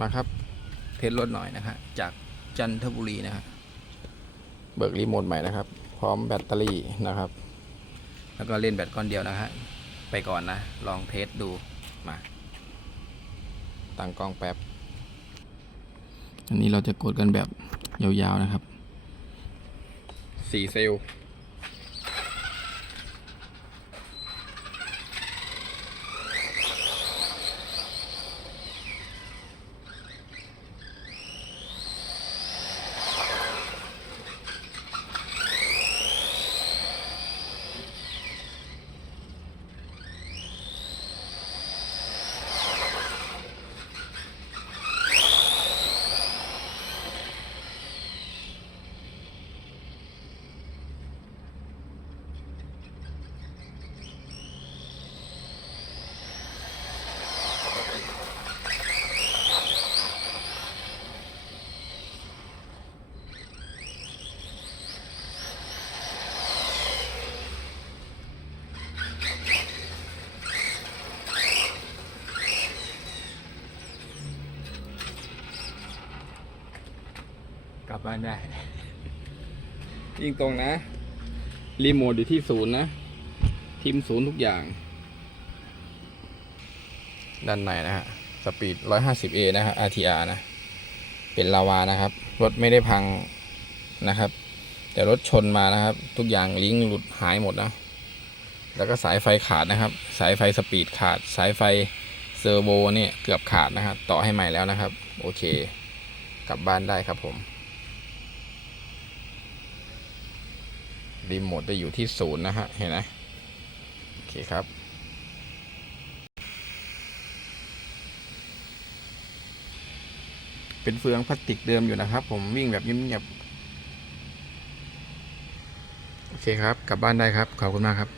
มาครับ เทสรถหน่อยนะฮะจากจันทบุรีนะฮะเบิกรีโมทใหม่นะครับ พร้อมแบตเตอรี่นะครับ แล้วก็เล่นแบตก้อนเดียวนะฮะไปก่อนนะ ลองเทสดูมา ตั้งกล้องแป๊บ อันนี้เราจะกดกันแบบยาวๆนะครับสี่เซลล์ กลับบ้านได้ ยิ่งตรงนะ รีโมทอยู่ที่ศูนย์นะทิมศูนย์ทุกอย่าง ด้านในนะฮะ สปีด 150A นะฮะ RTR นะ เป็นลาวานะครับ รถไม่ได้พังนะครับ แต่รถชนมานะครับ ทุกอย่างลิงก์หลุดหายหมดนะ แล้วก็สายไฟขาดนะครับ สายไฟสปีดขาด สายไฟเซอร์โวเนี่ยเกือบขาดนะครับ ต่อให้ใหม่แล้วนะครับ โอเค กลับบ้านได้ครับผม รีโมทจะอยู่ที่ศูนย์นะฮะ เห็นไหมโอเคครับ เป็นเฟืองพลาสติกเดิมอยู่นะครับ ผมวิ่งแบบเงียบๆโอเคครับ กลับบ้านได้ครับ ขอบคุณมากครับ